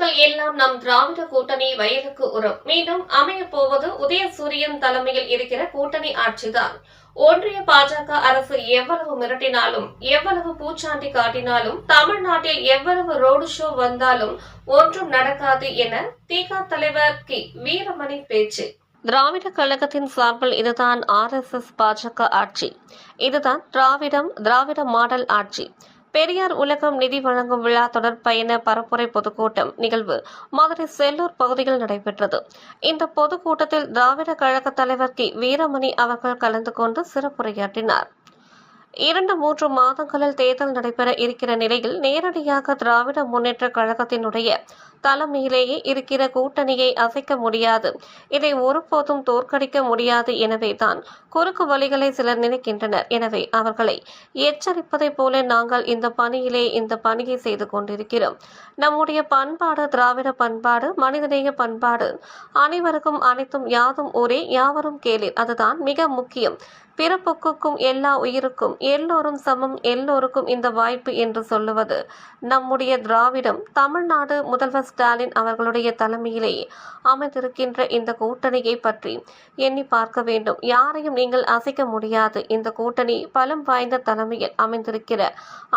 கருத்துக்கள் எல்லாம் நம் திராவிட கூட்டணி வயலுக்கு உரம். மீண்டும் அமைய போவது உதயசூரியன் தலைமையில் இருக்கிற கூட்டணி ஆட்சிதான். ஒன்றிய பாஜக அரசு எவ்வளவு மிரட்டினாலும் எவ்வளவு பூச்சாண்டி காட்டினாலும் தமிழ்நாட்டில் எவ்வளவு ரோடு ஷோ வந்தாலும் ஒன்றும் நடக்காது என திக தலைவர் கி. வீரமணி பேச்சு. திராவிட கழகத்தின் சார்பில் இதுதான் ஆர் எஸ் எஸ் பாஜக ஆட்சி. இதுதான் திராவிடம் திராவிட மாடல் ஆட்சி. பெரியார் உலகம் நிதி வழங்கும் விழா தொடர் பயண பரப்புரை பொதுக்கூட்டம் நிகழ்வு. மதுரை செல்லூர் பகுதியில் நடைபெற்றது. இந்த பொதுக்கூட்டத்தில் திராவிட கழக தலைவர் கி. வீரமணி அவர்கள் கலந்து கொண்டு சிறப்புரையாற்றினார். இரண்டு மூன்று மாதங்களில் தேர்தல் நடைபெற இருக்கிற நிலையில் நேரடியாக திராவிட முன்னேற்ற கழகத்தினுடைய தலைமையிலேயே இருக்கிற கூட்டணியை அசைக்க முடியாது. இதை ஒருபோதும் தோற்கடிக்க முடியாது எனவே தான் குறுக்கு வழிகளை சிலர் நினைக்கின்றனர். எனவே அவர்களை எச்சரிப்பதைப் போல நாங்கள் இந்த பணியிலே இந்த பணியை செய்து கொண்டிருக்கிறோம். நம்முடைய பண்பாடு திராவிட பண்பாடு மனிதநேய பண்பாடு அனைவருக்கும் அனைத்தும் யாதும் ஒரே யாவரும் கேளீர். அதுதான் மிக முக்கியம். பிறப்புக்கும் எல்லா உயிருக்கும் எல்லோரும் சமம் எல்லோருக்கும் இந்த வாய்ப்பு என்று சொல்லுவது நம்முடைய திராவிடம். தமிழ்நாடு முதல்வர் ஸ்டாலின் அவர்களுடைய தலைமையிலேயே அமைந்திருக்கின்ற இந்த கூட்டணியை பற்றி எண்ணி பார்க்க வேண்டும். யாரையும் நீங்கள் அசைக்க முடியாது. இந்த கூட்டணி பலம் வாய்ந்த தலைமையில் அமைந்திருக்கிற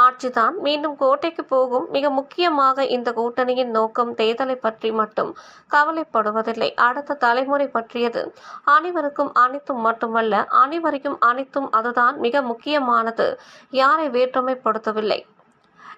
ஆட்சிதான். மீண்டும் கோட்டைக்கு போகும் மிக முக்கியமாக இந்த கூட்டணியின் நோக்கம் தேர்தலை பற்றி மட்டும் கவலைப்படுவதில்லை. அடுத்த தலைமுறை பற்றியது அனைவருக்கும் அனைத்தும் மட்டுமல்ல அனைவரையும் அனைத்தும் அதுதான் மிக முக்கியமானது. யாரை வேற்றுமைப்படுத்தவில்லை?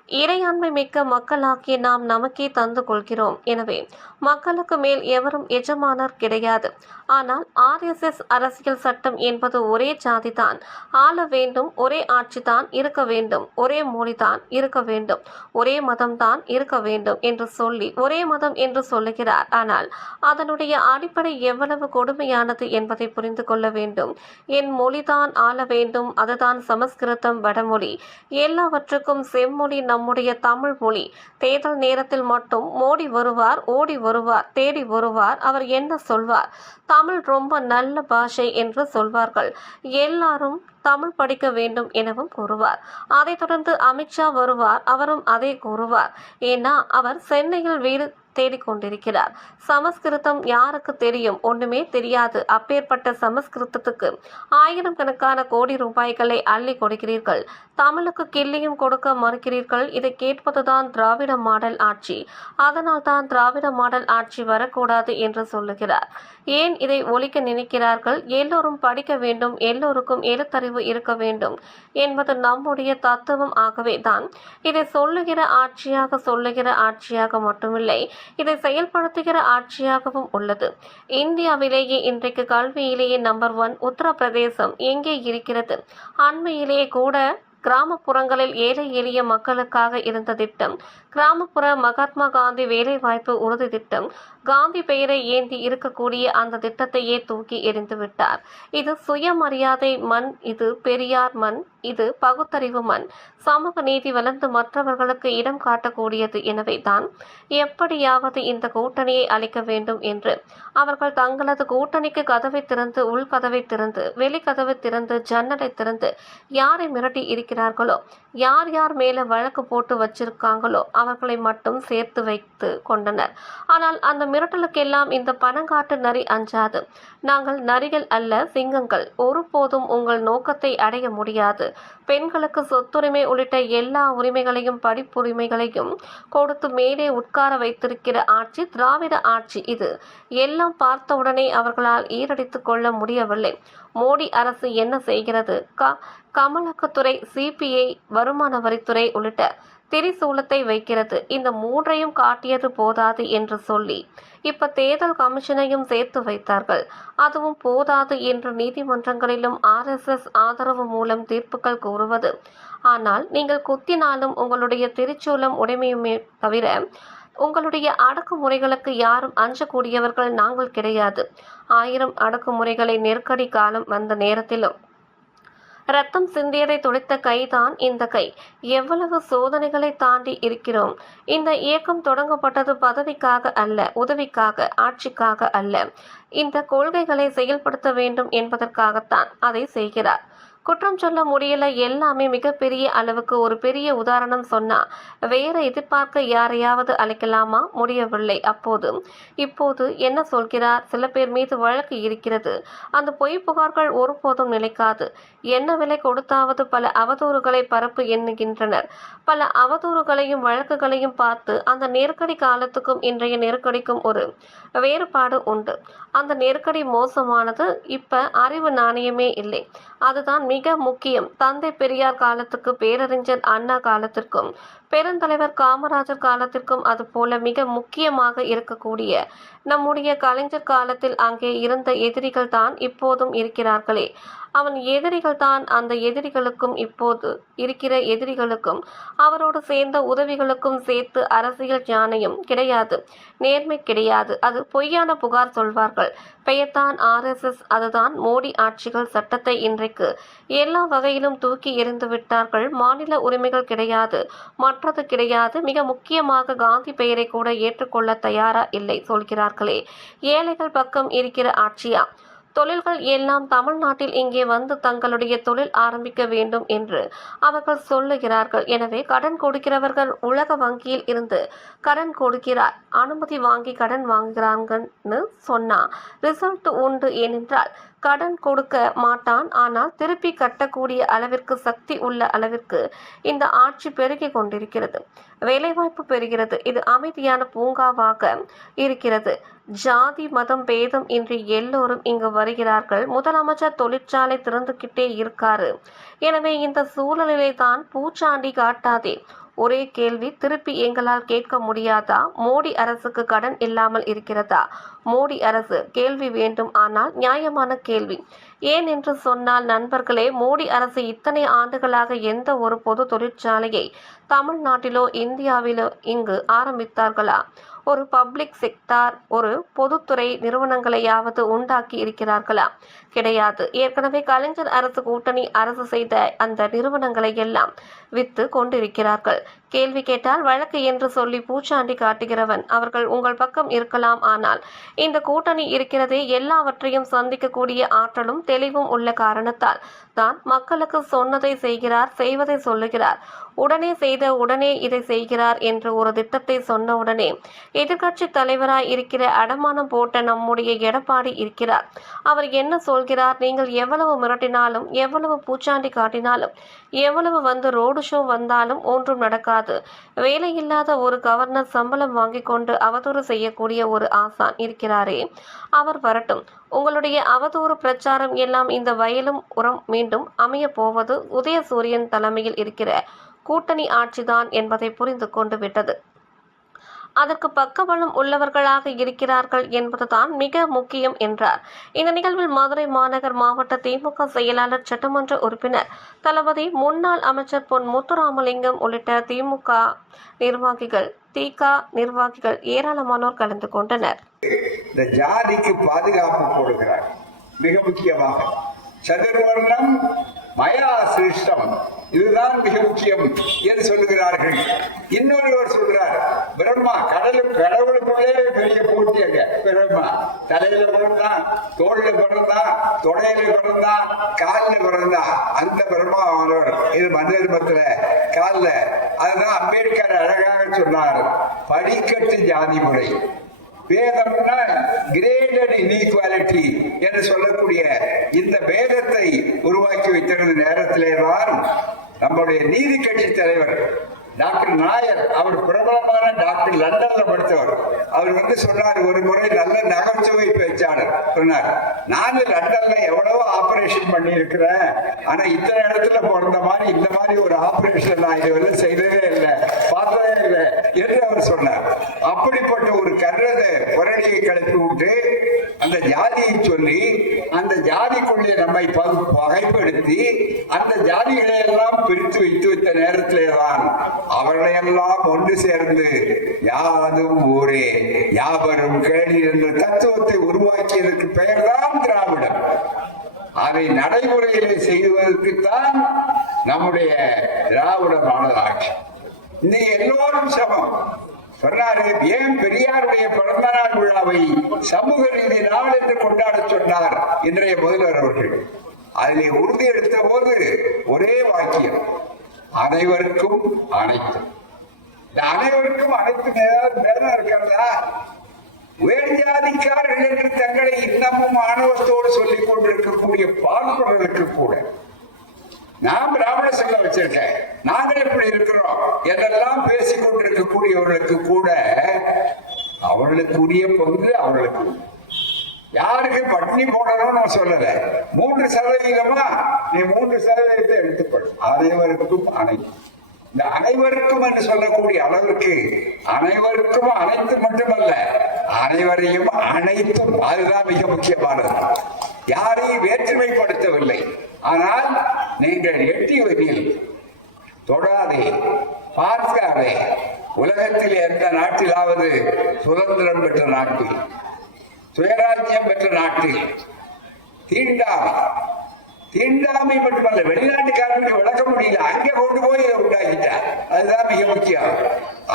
இறையாண்மை மிக்க மக்களாகிய நாம் நமக்கே தந்து கொள்கிறோம். எனவே மக்களுக்கு மேல் எவரும் எஜமானர் கிடையாது. ஆனால் ஆர்எஸ்எஸ் அரசியல் சட்டம் என்பது ஒரே ஜாதிதான். ஆள வேண்டும் ஒரே ஆட்சிதான் இருக்க வேண்டும். ஒரே மொழிதான் இருக்க வேண்டும். ஒரே மதம்தான் இருக்க வேண்டும் என்று சொல்லி ஒரே மதம் என்று சொல்லுகிறார். ஆனால் அதனுடைய அடிப்படை எவ்வளவு கொடுமையானது என்பதை புரிந்து கொள்ள வேண்டும். என் மொழிதான் ஆள வேண்டும் அதுதான் சமஸ்கிருதம் வடமொழி. எல்லாவற்றுக்கும் செம்மொழி நம்முடைய தமிழ் மொழி. தேர்தல் நேரத்தில் மட்டும் மோடி வருவார் ஓடி வருவார் தேடி வருவார் அவர் என்ன சொல்வார்? தமிழ் ரொம்ப நல்ல பாஷை என்று சொல்வார்கள். எல்லாரும் தமிழ் படிக்க வேண்டும் எனவும் கூறுவார். அதைத் தொடர்ந்து அமித்ஷா வருவார் அவரும் அதை கூறுவார். ஏன்னா அவர் சென்னையில் வீடு தேடிக்கொண்டிருக்கிறார். சமஸ்கிருதம் யாருக்கு தெரியும்? ஒண்ணுமே தெரியாது. அப்பேற்பட்ட சமஸ்கிருதத்துக்கு ஆயிரம் கணக்கான கோடி ரூபாய்களை அள்ளி கொடுக்கிறீர்கள். தமிழுக்கு கிள்ளியும் கொடுக்க மறுக்கிறீர்கள். இதை கேட்பதுதான் திராவிட மாடல் ஆட்சி. அதனால் தான் திராவிட மாடல் ஆட்சி வரக்கூடாது என்று சொல்லுகிறார். ஏன் இதை ஒழிக்க நினைக்கிறார்கள்? எல்லோரும் படிக்க வேண்டும் எல்லோருக்கும் எழுத்தறிவு இருக்க வேண்டும் என்பது நம்முடைய தத்துவம் ஆகவே தான். இதை சொல்லுகிற ஆட்சியாக சொல்லுகிற ஆட்சியாக மட்டுமில்லை இதை செயல்படுத்துகிற ஆட்சியாகவும் உள்ளது. இந்தியாவிலேயே இன்றைக்கு கல்வியிலேயே நம்பர் ஒன் உத்தரப்பிரதேசம் எங்கே இருக்கிறது? அண்மையிலேயே கூட கிராமப்புறங்களில் ஏழை எளிய மக்களுக்காக இருந்த திட்டம் கிராமப்புற மகாத்மா காந்தி வேலைவாய்ப்பு உறுதி திட்டம் காந்தி பெயரை ஏந்தி இருக்கக்கூடிய அந்த திட்டத்தையே தூக்கி எறிந்து விட்டார். இது சுயமரியாதை மண் இது பெரியார் மண் இது பகுத்தறிவு மண். சமூக நீதி வளர்ந்து மற்றவர்களுக்கு இடம் காட்டக்கூடியது எனவே தான் எப்படியாவது இந்த கூட்டணியை அளிக்க வேண்டும் என்று. அவர்கள் தங்களது கூட்டணிக்கு கதவை திறந்து உள்கதவை திறந்து வெளிக்கதவை திறந்து ஜன்னலை திறந்து யாரை மிரட்டி இருக்கிறார்களோ யார் யார் மேல வழக்கு போட்டு வச்சிருக்காங்களோ அவர்களை மட்டும் சேர்த்து வைத்து கொண்டனர். ஆனால் அந்த மிரட்டலுக்கெல்லாம் இந்த பணங்காட்டு நரி அஞ்சாது. நாங்கள் நரிகள் அல்ல சிங்கங்கள். ஒருபோதும் உங்கள் நோக்கத்தை அடைய முடியாது. பெண்களுக்கு சொத்துரிமை உள்ளிட்ட எல்லா உரிமைகளையும் படிப்புரிமைகளையும் கொடுத்து மேலே உட்கார வைத்திருக்கிற ஆட்சி திராவிட ஆட்சி இது. எல்லாம் பார்த்தவுடனே அவர்களால் ஈரடித்துக் கொள்ள முடியவில்லை. மோடி அரசு என்ன செய்கிறது? க கமலக்கத்துறை சிபிஐ வருமான வரித்துறை உள்ளிட்ட திரிசூலத்தை வைக்கிறது. இந்த மூன்றையும் காட்டியது போதாது என்று சொல்லி இப்ப தேர்தல் கமிஷனையும் சேர்த்து வைத்தார்கள். அதுவும் போதாது என்று நீதிமன்றங்களிலும் ஆர்எஸ்எஸ் ஆதரவு மூலம் தீர்ப்புகள் கூறுவது. ஆனால் நீங்கள் குத்தினாலும் உங்களுடைய திருச்சூலம் உடைமையுமே தவிர உங்களுடைய அடக்குமுறைகளுக்கு யாரும் அஞ்சக்கூடியவர்கள் நாங்கள் கிடையாது. ஆயிரம் அடக்குமுறைகளை நெருக்கடி காலம் வந்த நேரத்திலும் ரத்தம் சிந்தியதை துடைத்த கைதான் இந்த கை. எவ்வளவு சோதனைகளை தாண்டி இருக்கிறோம். இந்த இயக்கம் தொடங்கப்பட்டது பதவிக்காக அல்ல உதவிக்காக ஆட்சிக்காக அல்ல. இந்த கொள்கைகளை செயல்படுத்த வேண்டும் என்பதற்காகத்தான் அதை செய்கிறார். குற்றம் சொல்ல முடியல. எல்லாமே மிகப்பெரிய அளவுக்கு ஒரு பெரிய உதாரணம் சொன்னா வேற எதிர்பார்க்க யாரையாவது அழைக்கலாமா? முடியவில்லை. அப்போது இப்போது என்ன சொல்கிறார்? சில பேர் மீது வழக்கு இருக்கிறது. அந்த பொய் புகார்கள் ஒருபோதும் நிலைக்காது. என்ன விலை கொடுத்தாவது பல அவதூறுகளை பரப்பு எண்ணுகின்றனர். பல அவதூறுகளையும் வழக்குகளையும் பார்த்து அந்த நெருக்கடி காலத்துக்கும் இன்றைய நெருக்கடிக்கும் ஒரு வேறுபாடு உண்டு. அந்த நெருக்கடி மோசமானது இப்ப அறிவு நாணயமே இல்லை. அதுதான் மிக முக்கியம். தந்தை பெரியார் காலத்துக்கு பேரறிஞர் அண்ணா காலத்திற்கும் பெருந்தலைவர் காமராஜர் காலத்திற்கும் அதுபோல மிக முக்கியமாக இருக்கக்கூடிய நம்முடைய கலைஞர் காலத்தில் அங்கே இருந்த எதிரிகள் தான் இப்போதும் இருக்கிறார்களே. அவன் எதிரிகள் தான் அந்த எதிரிகளுக்கும் இப்போது இருக்கிற எதிரிகளுக்கும் அவரோடு சேர்ந்த உதவிகளுக்கும் சேர்த்து அரசியல் ஞானயம் கிடையாது நேர்மை கிடையாது. அது பொய்யான புகார் சொல்வார்கள். பெயர்தான் ஆர்எஸ்எஸ் அதுதான் மோடி ஆட்சிகள் சட்டத்தை இன்றைக்கு எல்லா வகையிலும் தூக்கி எறிந்து விட்டார்கள். மாநில உரிமைகள் கிடையாது மற்றது கிடையாது. மிக முக்கியமாக காந்தி பெயரை கூட ஏற்றுக்கொள்ள தயாரா இல்லை சொல்கிறார்களே. ஏழைகள் பக்கம் இருக்கிற ஆட்சியா? தொழில்கள் எல்லாம் தமிழ்நாட்டில் இங்கே வந்து தங்களுடைய தொழில் ஆரம்பிக்க வேண்டும் என்று அவர்கள் சொல்லுகிறார்கள். எனவே கடன் கொடுக்கிறவர்கள் உலக வங்கியில் இருந்து கடன் கொடுக்கிறார். அனுமதி வாங்கி கடன் வாங்குகிறாங்கன்னு சொன்னா ரிசல்ட் உண்டு ஏனென்றால் கடன் கொடுக்க மாட்டான். ஆனால் திருப்பி கட்டக்கூடிய அளவிற்கு சக்தி உள்ள அளவிற்கு இந்த ஆட்சி பெருகி கொண்டிருக்கிறது. வேலைவாய்ப்பு பெறுகிறது. இது அமைதியான பூங்காவாக இருக்கிறது. ஜாதி மதம் பேதம் இன்றி எல்லோரும் இங்கு வருகிறார்கள். முதலமைச்சர் தொழிற்சாலை திறந்துகிட்டே இருக்காரு. எனவே இந்த சூழலிலே தான் பூச்சாண்டி காட்டாதே. ஒரே கேள்வி திருப்பி எங்களால் கேட்க முடியாதா? மோடி அரசுக்கு கடன் இல்லாமல் இருக்கிறதா? மோடி அரசு கேள்வி வேண்டும் ஆனால் நியாயமான கேள்வி. ஏன் என்று சொன்னால் நண்பர்களே மோடி அரசு இத்தனை ஆண்டுகளாக எந்த ஒரு பொது தொழிற்சாலையை தமிழ்நாட்டிலோ இந்தியாவிலோ இங்கு ஆரம்பித்தார்களா? ஒரு பப்ளிக் செக்டார் ஒரு பொதுத்துறை நிறுவனங்களையாவது உண்டாக்கி இருக்கிறார்களா? கிடையாது. ஏற்கனவே கலைஞர் அரசு கூட்டணி அரசு செய்த அந்த நிறுவனங்களை எல்லாம் வித்து கொண்டிருக்கிறார்கள். கேள்வி கேட்டால் வழக்கு என்று சொல்லி பூச்சாண்டி காட்டுகிறவன் அவர்கள் உங்கள் பக்கம் இருக்கலாம். ஆனால் இந்த கூட்டணி இருக்கிறதே எல்லாவற்றையும் சந்திக்கக்கூடிய ஆற்றலும் தெளிவும் உள்ள காரணத்தால் தான் மக்களுக்கு சொன்னதை செய்கிறார் செய்வதை சொல்லுகிறார். உடனே செய்த உடனே இதை செய்கிறார் என்று ஒரு திட்டத்தை சொன்ன உடனே எதிர்க்கட்சி தலைவராய் இருக்கிற அடமானம் போட்ட நம்முடைய எடப்பாடி இருக்கிறார். அவர் என்ன சொல்கிறார்? நீங்கள் எவ்வளவு மிரட்டினாலும் எவ்வளவு பூச்சாண்டி காட்டினாலும் எவ்வளவு வந்து ரோடு ஷோ வந்தாலும் ஒன்றும் நடக்காது. வேலையில்லாத ஒரு கவர்னர் சம்பளம் வாங்கி கொண்டு அவதூறு செய்யக்கூடிய ஒரு ஆசான் இருக்கிறாரே. அவர் வரட்டும். உங்களுடைய அவதூறு பிரச்சாரம் எல்லாம் இந்த வயலும் உரம் மீண்டும் அமைய போவது உதயசூரியன் தலைமையில் இருக்கிற கூட்டணி ஆட்சிதான் என்பதை புரிந்து கொண்டு விட்டது. அதற்கு பக்கபலம் உள்ளவர்களாக இருக்கிறார்கள் என்பதுதான் மிக முக்கியம் என்றார். இந்த நிகழ்வில் மதுரை மாநகர் மாவட்ட திமுக செயலாளர் சட்டமன்ற உறுப்பினர் தளபதி முன்னாள் அமைச்சர் பொன் முத்துராமலிங்கம் உள்ளிட்ட திமுக நிர்வாகிகள் திக நிர்வாகிகள் ஏராளமானோர் கலந்து கொண்டனர். இந்த ஜாதிக்கு பாதுகாப்பு கொடுக்கிறார். மிக முக்கியமாக சதுர்வர்ணம் மயா சிருஷ்டம் இதுதான் மிக முக்கியம் என்று சொல்லுகிறார்கள். இன்னொருவர் சொல்கிறார் பிரம்மா கடல் கடவுளுக்குள்ளே பெரிய போட்டி அங்க. பிரம்மா தலையில பிறந்தான் தோல்ல பிறந்தான் தொடையில பிறந்தான் காலில் பிறந்தான் அந்த பிரம்மாவானவர் இது மனிதர்மத்துல காலில். அதுதான் அம்பேத்கர் அழகாக சொன்னார். படிக்கட்டு ஜாதி முறை. வேதம்னா கிரேடட் இன்இக்வாலிட்டி என்று சொல்லக்கூடிய இந்த வேதத்தை உருவாக்கி வைத்திருந்த நேரத்திலே தான் நம்முடைய நீதி கட்சி தலைவர் டாக்டர் நாயர் அவர் பிரபலமான டாக்டர் லண்டன்ல படித்தவர். அவர் வந்து சொன்னார் ஒரு முறை நல்ல நகைச்சுவை பேச்சாளர். சொன்னார் நான் லண்டன்ல எவ்வளவோ ஆபரேஷன் பண்ணி இருக்கிறேன் ஆனா இத்தனை இடத்துல பிறந்த மாதிரி இந்த மாதிரி ஒரு ஆபரேஷன் நான் இதுவரை செய்ததே இல்லை. பார்த்ததே இல்லை. என்று அவர் சொன்னார். அப்படிப்பட்ட ஒரு கருதை புரணியை கிளப்பி விட்டு ஜாதியை சொல்லி அந்த ஜாதிக்குள்ளே நம்மை பகு- வகைப்படுத்தி அந்த ஜாதிகளை எல்லாம் பிரித்து வைத்து வைத்த நேரத்திலே தான் அவர்களையெல்லாம் ஒன்று சேர்ந்து யாதும் ஊரே யாவரும் கேளி என்ற தத்துவத்தை உருவாக்கியதற்கு பெயர்தான் திராவிடம். அதை நடைமுறையிலே செய்வதற்குத்தான் நம்முடைய திராவிட மாடல் ஆட்சி இன்னைக்கு எல்லோரும் சமம். சொன்னாரு ஏன் பெரியாருடைய பிறந்த நாள் விழாவை சமூக நீதி நாள் என்று கொண்டாட சொன்னார்? இன்றைய முதல்வர் அவர்கள். அதிலே உறுதி எடுத்த போது ஒரே வாக்கியம். அனைவருக்கும் அனைத்தும் இந்த அனைவருக்கும் அனைத்தும் ஏதாவது மேல இருக்கிறதா உயர் ஜாதிக்காரர்கள் என்று தங்களை இன்னமும் ஆணவத்தோடு சொல்லிக் கொண்டிருக்கக்கூடிய பார்ப்பவர்களுக்கு கூட. நான் பிராமண சங்கம் வச்சிருக்கேன். நாங்கள் எப்படி இருக்கிறோம். என்றெல்லாம் பேசிக் கொண்டிருக்கக்கூடியவர்களுக்கு கூட அவர்களுக்குரிய பங்கு அவர்களுக்கு. யாருக்கு பட்டினி போடணும்னு நான் சொல்லல. மூன்று சதவீதமா நீ மூன்று சதவீதத்தை எடுத்துக்கொள். அனைவருக்கும் அனைத்து இந்த அனைவருக்கும் என்று சொல்லக்கூடிய அளவிற்கு அனைவருக்கும் அனைத்து மட்டுமல்ல அனைவரையும் அனைத்தும் அதுதான் மிக முக்கியமானது. யாரையும் வேற்றுமைப்படுத்தவில்லை. ஆனால் நீங்கள் எட்டி தொடாதே பார்க்காதே. உலகத்தில் எந்த நாட்டிலாவது சுதந்திரம் பெற்ற நாட்டில் சுயராஜ்யம் பெற்ற நாட்டில் தீண்டாமை தீண்டாமை மட்டுமல்ல வெளிநாட்டுக்காரனுக்கு விளக்க முடியல அங்கே கொண்டு போய் உண்டாக்கிட்டார் அதுதான் மிக முக்கியம்.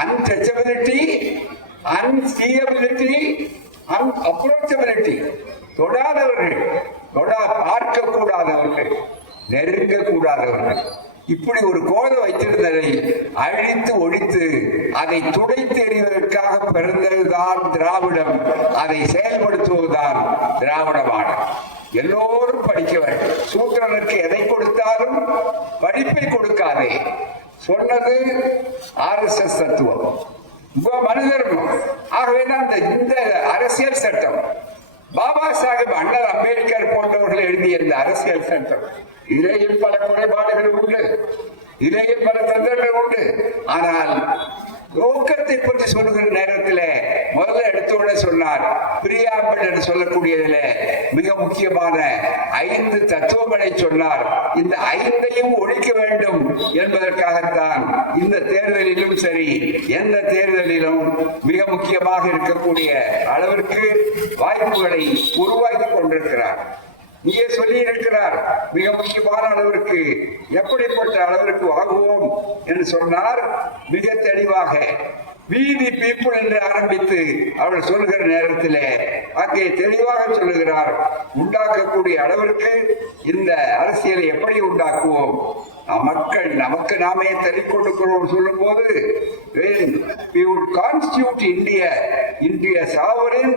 அன்டச்சபிலிட்டி அன்சீயபிலிட்டி அப்ரோச்சபிலிட்டி தொடாதவர்கள் தொடா பார்க்க கூடாதவர்கள் நெருங்க கூடாதவர்கள் இப்படி ஒரு கோதை வைத்திருந்ததை அழித்து ஒழித்து அதை துடைத்து எறிவதற்காக பிறந்ததுதான் திராவிடம். அதை செயல்படுத்துவதுதான் திராவிட பாடம் எல்லோரும் படிக்கவர் சூத்திரனுக்கு எதை கொடுத்தாலும் படிப்பை கொடுக்காதே. சொன்னது ஆர்எஸ்எஸ் தத்துவம். இப்ப மனு தர்மம் ஆகவே தான் இந்த அரசியல் சட்டம். பாபா சாஹிப் அண்ணல் அம்பேத்கர் போன்றவர்கள் எழுதிய இந்த அரசியல் சட்டம். இதிலேயும் பல குறைபாடுகள் உண்டு. இதிலேயும் பல தந்தர்கள் உண்டு. ஆனால் நோக்கத்தை பற்றி சொல்லுகிற நேரத்தில் முதல்ல எடுத்தோட சொன்னார் பிரியாம்பல் என்று சொல்லக்கூடியதுல மிக முக்கியமான ஐந்து தத்துவங்களை சொன்னார். இந்த ஐந்தையும் ஒழிக்க வேண்டும் என்பதற்காகத்தான் இந்த தேர்தலிலும் சரி எந்த தேர்தலிலும் மிக முக்கியமாக இருக்கக்கூடிய அளவிற்கு வாய்ப்புகளை உருவாக்கி கொண்டிருக்கிறார். இங்கே சொல்லி இருக்கிறார் மிக முக்கியமான அளவிற்கு எப்படிப்பட்ட அளவிற்கு வாங்குவோம் என்று சொன்னார். மிக தெளிவாக வீதி பீப்புள் என்று ஆரம்பித்து அவள் சொல்லுகிற நேரத்திலே அங்கே தெளிவாக சொல்லுகிறார். உண்டாக்கக்கூடிய அளவிற்கு இந்த அரசியலை எப்படி உண்டாக்குவோம்? மக்கள் நமக்கு நாமே தள்ளிக் சொல்லும் போது கான்ஸ்டியூட் இந்திய constitute sovereign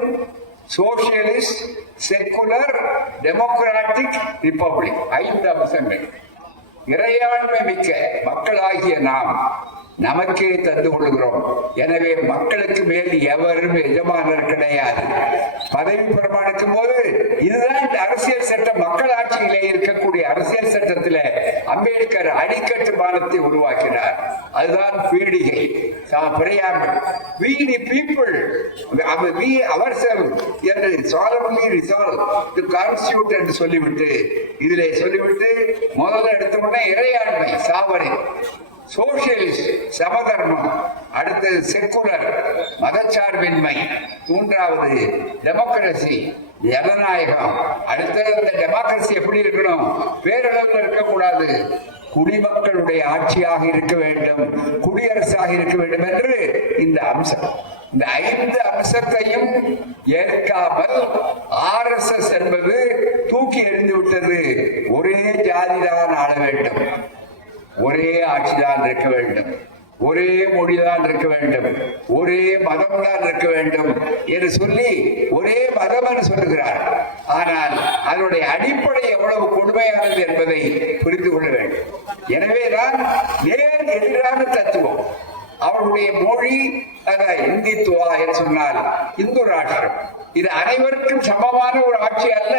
socialist secular democratic republic ஐந்து அம்சங்கள் இறையாண்மை மிக்க மக்களாகிய நாம் நமக்கே தந்து கொள்கிறோம் எனவே மக்களுக்கு மேல் எவரும் எஜமானர் கிடையாது. பதவி பிரமாணிக்கும் போது இதுதான் இந்த அரசியல் சட்டம். மக்கள் ஆட்சியிலே இருக்கக்கூடிய அரசியல் சட்டத்தில அம்பேத்கர் அடிக்கட்டுமானத்தை உருவாக்கினார். அதுதான் பீடிகை. பிரியாமல் we the people. we ourselves. என்று solemnly ரிசால்வ் டு கான்ஸ்டியூட் என்று சொல்லிவிட்டு இதிலே சொல்லிவிட்டு முதல்ல எடுத்த உடனே இறையாண்மை சாவரின் சோசியலிஸ்ட் சமதர்மம் அடுத்தது செக்குலர் மதச்சார்பின்மை மூன்றாவது டெமோக்ரஸி ஜனநாயகம். அடுத்தது அந்த டெமோக்ரஸி எப்படி இருக்கணும்? பேரளவில் இருக்கக்கூடாது. குடிமக்களுடைய ஆட்சியாக இருக்க வேண்டும் குடியரசாக இருக்க வேண்டும் என்று இந்த அம்சம். இந்த ஐந்து அம்சத்தையும் ஏற்காமல் ஆர்எஸ்எஸ் என்பது தூக்கி எறிந்து விட்டது. ஒரே ஜாதிதான் ஆள வேண்டும். ஒரே ஆட்சிதான் இருக்க வேண்டும். ஒரே மொழிதான் இருக்க வேண்டும். ஒரே மதம் தான் இருக்க வேண்டும் என்று சொல்லி ஒரே மதம் என்று சொல்லுகிறார். ஆனால் அதனுடைய அடிப்படை எவ்வளவு கொடுமையானது என்பதை புரிந்து கொள்ள வேண்டும். எனவேதான் நேர் எதிரான தத்துவம். அவருடைய மொழி இந்தித்துவா என்று சொன்னால் இந்து ராஷ்டிரம். இது அனைவருக்கும் சமமான ஒரு ஆட்சி அல்ல.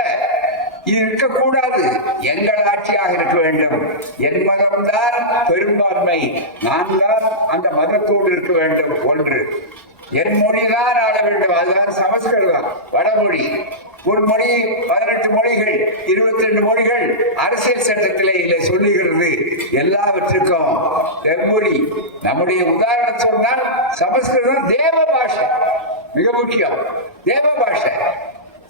இது இருக்கக்கூடாது. எங்கள் ஆட்சியாக இருக்க வேண்டும். என் மதம்தான் பெரும்பான்மை. நான் தான் அந்த மதத்தோடு இருக்க வேண்டும். ஒன்று. என் மொழிதான் ஆள வேண்டும். அதுதான் சமஸ்கிருதம் வடமொழி. ஒரு மொழி பதினெட்டு மொழிகள் இருபத்தி ரெண்டு மொழிகள் அரசியல் சட்டத்திலே இல்லை சொல்லுகிறது. எல்லாவற்றுக்கும் தெம்மொழி நம்முடைய உதாரணம் சொன்னால் சமஸ்கிருதம் தேவ பாஷை. மிக முக்கியம். தேவ பாஷை.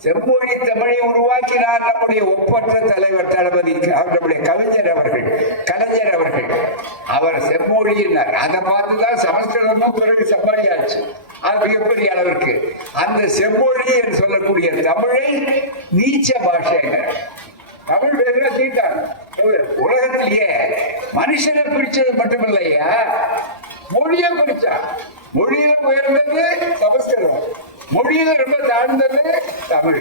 செம்மொழி தமிழை உருவாக்கினார்? நம்முடைய ஒப்பற்ற தலைவர் தளபதி அவர் நம்முடைய கவிஞர் அவர்கள் கலைஞர் அவர்கள். அவர் செம்மொழியினார். அதை பார்த்துதான் சமஸ்கிருதமும் பிறகு ஆச்சு அது மிகப்பெரிய அளவிற்கு. அந்த செம்மொழி என்று சொல்லக்கூடிய தமிழை நீச்ச பாஷைங்க தமிழ் பேர்ல தீட்டாங்க உலகத்திலேயே மனுஷனை பிடிச்சது மட்டுமில்லையா? மொழியை பிடிச்சா மொழியில உயர்ந்தது சமஸ்கிருதம். மொழியில ரொம்ப தாழ்ந்தது தமிழ்.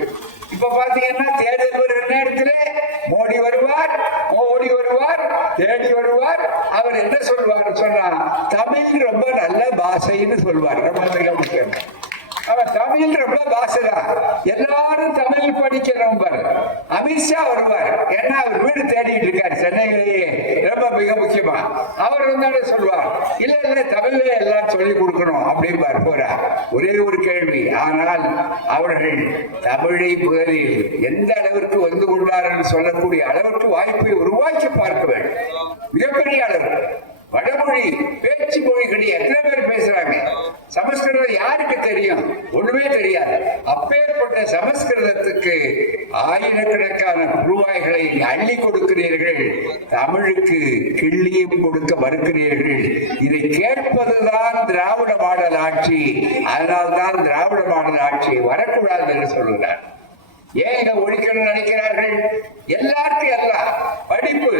இப்ப பாத்தீங்கன்னா தேர்தல் வருகிற நேரத்தில்? மோடி வருவார் மோடி வருவார் தேடி வருவார். அவர் என்ன சொல்வார் சொன்னா தமிழ் ரொம்ப நல்ல பாஷைன்னு சொல்வார். ரொம்ப மிக முக்கியம் அவன் தமிழ் ரொம்ப பாசுரா எல்லாரும் தமிழ் படிக்கணும் அமித்ஷா வருவார் ஏன்னா அவர் வீடு தேடிட்டு இருக்காரு சென்னையிலேயே. ரொம்ப மிக முக்கியமா. அவர் வந்து சொல்வார் இல்ல இல்ல தமிழ்ல எல்லாம் சொல்லி கொடுக்கணும். அப்படிம்பார் போறா. ஒரே ஒரு கேள்வி. ஆனால் அவர்கள் தமிழை முதலில் எந்த அளவிற்கு வந்து கொண்டார்கள் சொல்லக்கூடிய அளவிற்கு வாய்ப்பை உருவாக்கி பார்க்க வேண்டும். மிகப்பெரிய அளவு. வடமொழி பேச்சு மொழிகள் எத்தனை பேர் பேசுறாங்க? சமஸ்கிருதம் யாருக்கு தெரியும்? ஒண்ணுமே தெரியாது. அப்பேற்பட்ட சமஸ்கிருதத்துக்கு ஆயிரக்கணக்கான ரூபாய்களை அள்ளி கொடுக்கிறீர்கள். தமிழுக்கு கிள்ளியும் கொடுக்க மறுக்கிறீர்கள். இதை கேட்பதுதான் திராவிட மாடல் ஆட்சி. அதனால்தான் திராவிட மாடல் ஆட்சி வரக்கூடாது என்று சொல்லுகிறார். ஏன் இதை ஒழிக்கணும்னு நினைக்கிறார்கள். எல்லாருக்கும் எல்லாம் படிப்பு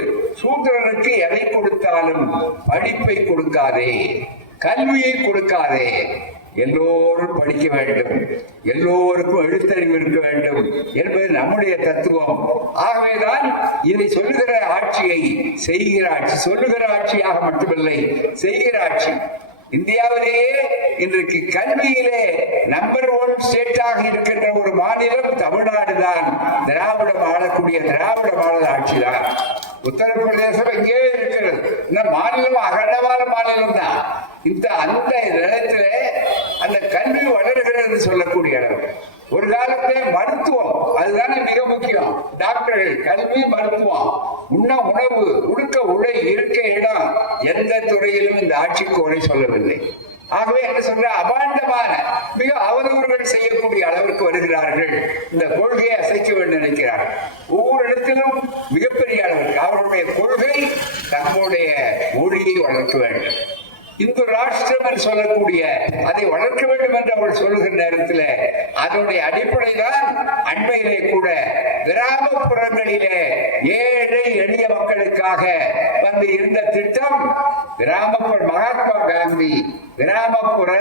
சூத்திரனுக்கு எதை கொடுத்தாலும் படிப்பை கொடுக்காதே. கல்வியை கொடுக்காதே. எல்லோரும் படிக்க வேண்டும். எல்லோருக்கும் எழுத்தறிவு இருக்க வேண்டும் என்பது நம்முடைய தத்துவம். ஆகவேதான் இதை சொல்லுகிற ஆட்சியை செய்கிற ஆட்சி சொல்லுகிற ஆட்சியாக மட்டுமில்லை செய்கிற ஆட்சி. இந்தியாவிலேயே இன்றைக்கு கல்வியிலே நம்பர் ஒன் ஸ்டேட்டாக இருக்கின்ற ஒரு மாநிலம் தமிழ்நாடு தான் திராவிடம் ஆளக்கூடிய திராவிட மாநில ஆட்சி தான் உத்தரப்பிரதேசம் எங்கேயோ இருக்கிறது. இந்த மாநிலம் அகண்டமான மாநிலம் தான் இந்த அந்த நிலத்திலே அந்த கல்வி வளர்கிறது சொல்லக்கூடிய அளவு. ஒரு காலத்திலே மருத்துவம் அதுதானே மிக முக்கியம் டாக்டர்கள் கல்வி மருத்துவம். உண்ண உணவு உடுக்க உடை இருக்க இடம். எந்த துறையிலும் இந்த ஆட்சிக்கு உரை சொல்லவில்லை. ஆகவே என்ன சொல்ற? அபாண்டமான மிக அவதூறுகள் செய்யக்கூடிய அளவிற்கு வருகிறார்கள். இந்த கொள்கையை அசைக்க வேண்டும் நினைக்கிறார்கள். ஒவ்வொரு இடத்திலும் மிகப்பெரிய அளவிற்கு அவர்களுடைய கொள்கை தங்களுடைய மொழியை வளர்க்க வேண்டும். இந்து ராஷ்டிரம் என்று சொல்லக்கூடிய அதை வளர்க்க வேண்டும் என்று அவள் சொல்லுகிற நேரத்தில் அதனுடைய அடிப்படை தான் அண்மையிலே கூட கிராமப்புறங்களிலே ஏழை எளிய மக்களுக்காக வந்து இருந்த திட்டம். கிராமப்புற மகாத்மா காந்தி கிராமப்புற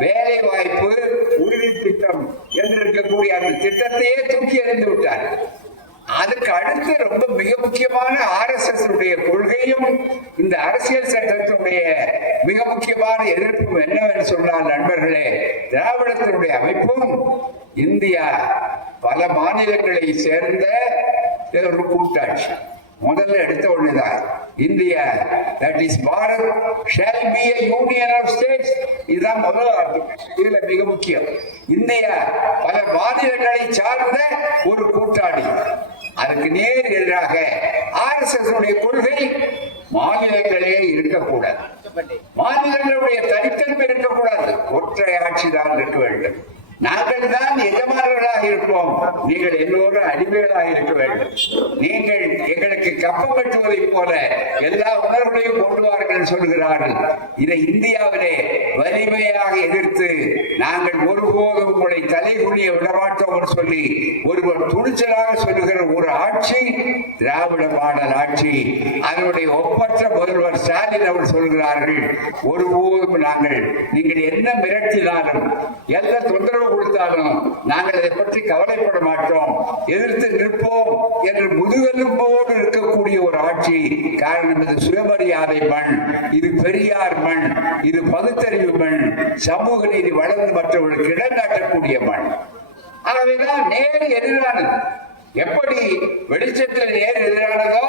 வேலை வாய்ப்பு உறுதி திட்டம் என்று இருக்கக்கூடிய அந்த திட்டத்தையே தூக்கி எறிந்து விட்டார். அதுக்கு அடுத்து ரொம்ப மிக முக்கியமான ஆர்எஸ்எஸ் உடைய கொள்கையும் இந்த அரசியல் சட்டத்தினுடைய மிக முக்கியமான எதிர்ப்பும் என்னவென்று சொன்னால் நண்பர்களே திராவிடத்தினுடைய அமைப்பும் இந்தியா பல மாநிலங்களை சேர்ந்த ஒரு கூட்டாட்சி. முதல்ல எடுத்த ஒண்ணுதான். India that is Bharat shall be a union of states இதுதான் முதல் இதுல மிக முக்கியம். இந்தியா பல மாநிலங்களை சார்ந்த ஒரு கூட்டாளி. அதுக்கு நேர் எதிராக ஆர் எஸ் எஸ் கொள்கை மாநிலங்களே இருக்கக்கூடாது. மாநிலங்களுடைய தனித்தன்மை இருக்கக்கூடாது. ஒற்றை ஆட்சி தான் இருக்க வேண்டும். நாங்கள் தான் எஜமானர்களாக இருப்போம். நீங்கள் எல்லோரும் அடிமைகளாக இருக்க வேண்டும். நீங்கள் எங்களுக்கு கப்பம் கட்டுவதைப் போல எல்லா உணர்வுகளையும் கொண்டுவார்கள் சொல்கிறார்கள். இதை இந்தியாவிலே வலிமையாக எதிர்த்து நாங்கள் ஒருபோதும் உங்களை தலைகுனிய விடமாட்டோம் என்று சொல்லி ஒருவர் துணிச்சலாக சொல்லுகிற ஒரு ஆட்சி திராவிட பாடல் ஆட்சி. அதனுடைய ஒப்பற்ற முதல்வர் ஸ்டாலின் அவர் சொல்கிறார்கள் ஒருபோதும் நாங்கள் நீங்கள் என்ன மிரட்டினாலும் எந்த தொந்தரவு கொடுத்தாலும் நாங்கள் அதை பற்றி கவலைப்பட மாட்டோம். எதிர்த்து நிற்போம் என்று முதுகெலும்போடு இருக்கக்கூடிய ஒரு ஆட்சி. காரணம் இது சுயமரியாதை மண். இது பெரியார் மண். இது பகுத்தறிவு மண். சமூக நீதி வளர்ந்து மற்றவர்களுக்கு இடம் காட்டக்கூடிய மண். ஆகவேதான் நேர் எதிரானது. எப்படி வெளிச்சத்தில் நேர் எதிரானதோ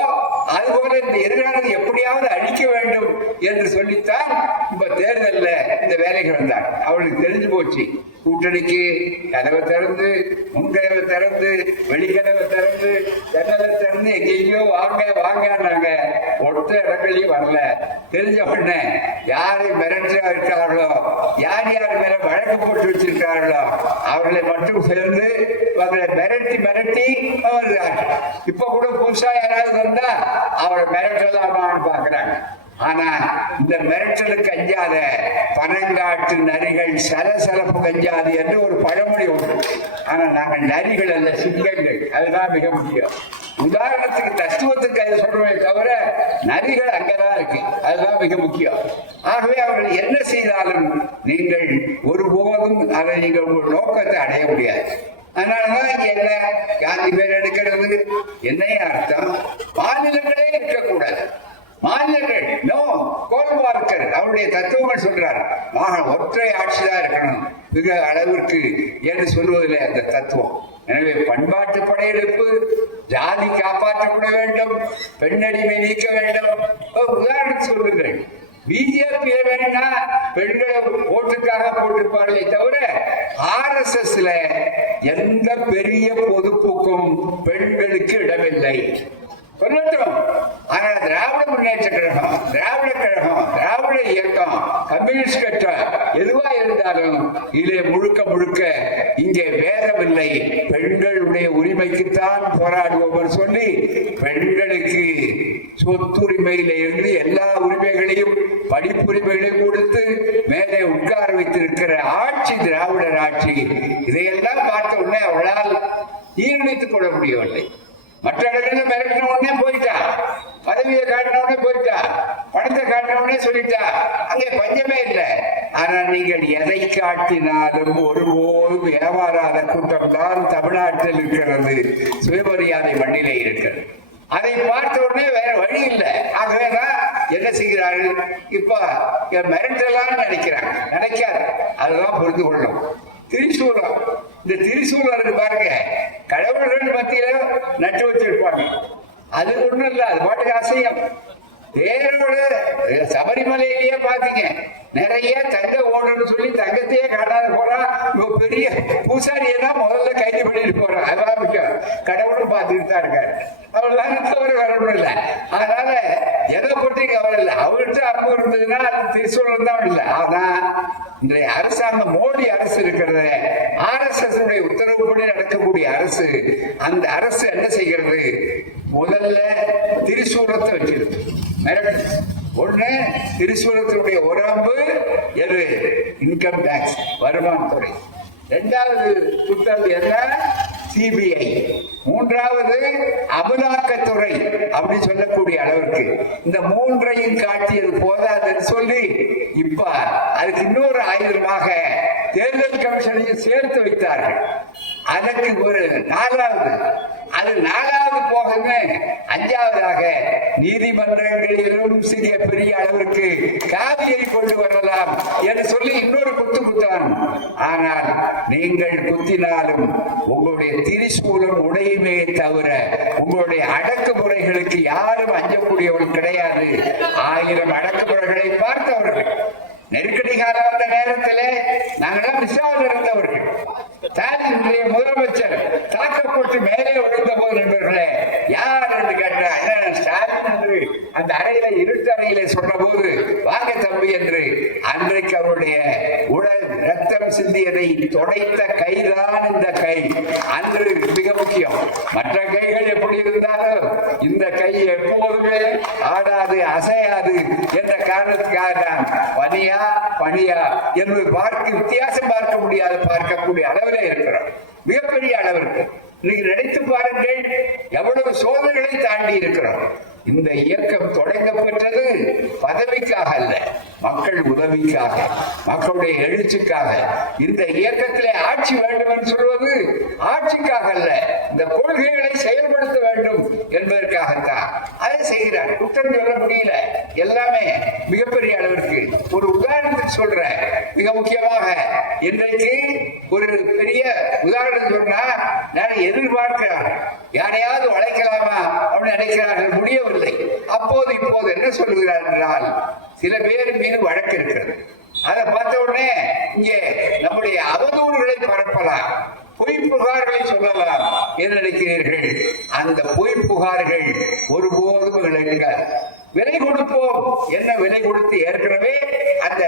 அதுபோல இந்த எதிரானது எப்படியாவது அழிக்க வேண்டும் என்று சொல்லித்தான் இப்ப தேர்தல்ல இந்த வேலைகள் வந்தார். அவளுக்கு தெரிஞ்சு போச்சு. கூட்டணிக்கு கதவை திறந்து வெளிக்கதவை திறந்து ஜன்னலை திறந்து எங்கேயோ வாங்க வாங்கன்னாங்க ஒத்த இடங்களையும் வரல தெரிஞ்ச உடனே யாரை மிரட்டா இருக்கார்களோ யார் யார் மேல வழக்கு போட்டு வச்சிருக்கார்களோ அவர்களை மட்டும் சேர்ந்து அவர்களை மிரட்டி மிரட்டி அவர்கள் இப்ப கூட புதுசா யாராவது வந்தா அவரை மிரட்டலாமான்னு பாக்குறாங்க ஆனா இந்த மிரட்டலுக்கு அஞ்சாத பனங்காட்டு நரிகள் சலசலப்பு கஞ்சாது என்று ஒரு பழமொழி உண்டு. ஆனா நாங்கள் நரிகள் அல்ல சிங்கங்கள். அதுதான் மிக முக்கியம். உதாரணத்துக்கு தத்துவத்துக்கு அதை சொல்றவே தவிர நரிகள் அங்கதான் இருக்கு. அதுதான் மிக முக்கியம். ஆகவே அவர்கள் என்ன செய்தாலும் நீங்கள் ஒருபோதும் அதை நீங்கள் உங்கள் நோக்கத்தை அடைய முடியாது. அதனாலதான் இங்க என்ன? காந்தி பேர் எடுக்கிறது என்னைய அர்த்தம். மாநிலங்களே இருக்கக்கூடாது. மாநிலங்கள் நோ கோல்வார்க்கர் அவருடைய தத்துவங்கள் சொல்றார். மகா ஒற்றை ஆட்சிதான் இருக்கணும் மிக அளவிற்கு என்று சொல்வதில்லை அந்த தத்துவம். எனவே பண்பாட்டு படையெடுப்பு ஜாதி காப்பாற்றப்பட வேண்டும் பெண்ணடிமை நீக்க வேண்டும். உதாரணம் சொல்லுங்கள். பிஜேபி வேணா பெண்களை ஓட்டுக்காக போட்டிருப்பார்களே தவிர ஆர்எஸ்எஸ்ல எந்த பெரிய பொதுப்புக்கும் பெண்களுக்கு இடமில்லை. சொல்லட்டும் ஆனால் திராவிட முன்னேற்ற கழகம் திராவிட கழகம் திராவிட இயக்கம் கம்யூனிஸ்ட் கட்சி எதுவா இருந்தாலும் இதிலே முழுக்க முழுக்க இங்கே வேதமில்லை. பெண்களுடைய உரிமைக்குத்தான் போராடுவோம் சொல்லி பெண்களுக்கு சொத்துரிமையில இருந்து எல்லா உரிமைகளையும் படிப்புரிமைகளையும் கொடுத்து மேலே உட்கார வைத்திருக்கிற ஆட்சி திராவிடர் ஆட்சி இதையெல்லாம் பார்த்த உடனே அவளால் ஈரணித்துக் கொள்ள முடியவில்லை. மற்ற இடங்கள்ல மிரட்டின உடனே போயிட்டா. பதவியை காட்டின உடனே போயிட்டா. பணத்தை காட்டின உடனே சொல்லிட்டா. அங்கே பஞ்சமே இல்லை. ஆனா நீங்கள் எதை காட்டினாலும் ஒருபோதும் ஏமாறாத கூட்டம் தான் தமிழ்நாட்டில் இருக்கிறது. சுயமரியாதை மண்ணிலே இருக்கிறது. அதை பார்த்த உடனே வேற வழி இல்லை. ஆகவேதான் என்ன செய்கிறார்கள்? இப்ப மிரட்டலாம் நினைக்கிறாங்க. நினைக்காது. அதுதான் புரிந்து கொள்ளும் திரிசூலம் இந்த திரிசூலம் இருக்கு பாருங்க. கடவுள்கள் மத்தியில நட்டு வச்சிருப்பாங்க. அது ஒண்ணும் இல்ல அது பாட்டுக்கு அசையம். தேரோட சபரிமலையிலேயே பாத்தீங்க. நிறைய தங்க ஓடணும்னு சொல்லி தங்கத்தையே காட்டாத போறான் இவ பெரிய பூசாரியெல்லாம் தான் முதல்ல கைது பண்ணிட்டு போறான் அதான் முக்கியம் கடவுளும் பார்த்துட்டு தான் இருக்காரு. அவர்லாம் தவிர வரணும் இல்லை அதனால எதை பற்றி கவலை இல்லை. அவர்கிட்ட அப்போ இருந்ததுன்னா அது திருச்சூழல் தான் இல்லை. அதான் இன்றைய அரசாங்கம் மோடி அரசு இருக்கிறது. ஆர்எஸ்எஸ் உடைய உத்தரவுப்படி நடக்கக்கூடிய அரசு. அந்த அரசு என்ன செய்கிறது? முதல்ல திரிசூலத்தை வச்சிருக்கு. மிரட்டு ஒண்ணு திரிசூலத்தினுடைய உடம்பு எது? இன்கம் டாக்ஸ் வருமானத்துறை இரண்டாவது புத்தகம் என்ன? சிபிஐ மூன்றாவது அமலாக்கத்துறை அப்படி சொல்லக்கூடிய அளவிற்கு. இந்த மூன்றையும் காட்டியது போதாதுன்னு சொல்லி இப்ப அதுக்கு இன்னொரு ஆயுதமாக தேர்தல் கமிஷனையும் சேர்த்து வைத்தார்கள். அதற்கு ஒரு நாலாவது அது நாலாவது போகங்க. அஞ்சாவதாக நீதிமன்றங்களிலும் சிறிய பெரிய அளவிற்கு காவியை கொண்டு வரலாம் என்று சொல்லி இன்னொரு குத்து குத்தான். ஆனால் நீங்கள் குத்தினாலும் உங்களுடைய திரிசூலம் உடையுமே தவிர உங்களுடைய அடக்குமுறைகளுக்கு யாரும் அஞ்சக்கூடியவர்கள் கிடையாது. ஆயிரம் அடக்குமுறைகளை பார்த்தவர்கள். நெருக்கடி காலம் வந்த நேரத்திலே நாங்களாம் மிஸ்ஸாவில் இருந்தவர்கள் ஸ்டாலினுடைய முதலமைச்சர் தாக்கப்பட்டு மேலே விழுந்த போது நண்பர்களே யார் என்று கேட்டா என்ன ஸ்டாலின் என்று அந்த அறையில இருட்டு அறையில சொன்ன போது வாங்க தம்பி என்று அன்றைக்கு அவருடைய உடல் ரத்தம் சிந்தியதை தொடைத்த கைதான் இந்த கை அன்று மிக முக்கியம் மற்ற கைகள் எப்படி இருந்தாலும் இந்த கை எப்போதுமே ஆடாது அசையாது என்ற காரணத்துக்காக தான் பனியா பனியா என்பது பார்க்க வித்தியாசம் பார்க்க முடியாது பார்க்கக்கூடிய அளவிலே இருக்கிறோம் மிகப்பெரிய அளவிற்கு இன்னைக்கு நினைத்து பாருங்கள் எவ்வளவு சோதனைகளை தாண்டி இருக்கிறோம் இந்த இயக்கம் தொடங்கப்பட்டது பதவிக்காக அல்ல மக்கள் மக்களுடைய எழுச்சிக்காக இந்த இயக்கத்திலே ஆட்சி வேண்டும் என்று சொல்வது ஆட்சிக்காக அல்ல இந்த கொள்கைகளை செயல்படுத்த வேண்டும் என்பதற்காகத்தான். அதை செய்கிறார். குற்றம் சொல்ல முடியல. எல்லாமே மிகப்பெரிய அளவிற்கு. ஒரு உதாரணத்துக்கு சொல்றேன். மிக முக்கியமாக இன்றைக்கு ஒரு பெரிய உதாரணம் சொன்னா நான் எதிர்பார்க்கிறார். யாரையாவது வளைக்கலாமா அப்படின்னு நினைக்கிறார்கள். முடியவில்லை. அப்போது இப்போது என்ன சொல்லுகிறார் என்றால் சில பேர் மீது வழக்கு இருக்கிறது. அதை பார்த்த உடனே இங்கே நம்முடைய அவதூறுகளை பரப்பலாம். பொய் புகார்களை சொல்லலாம் என்று நினைக்கிறீர்கள். அந்த பொய் புகார்கள் ஒருபோதும் விளங்காது விலை கொடுப்போம். என்ன விலை கொடுத்து ஏற்கனவே அந்த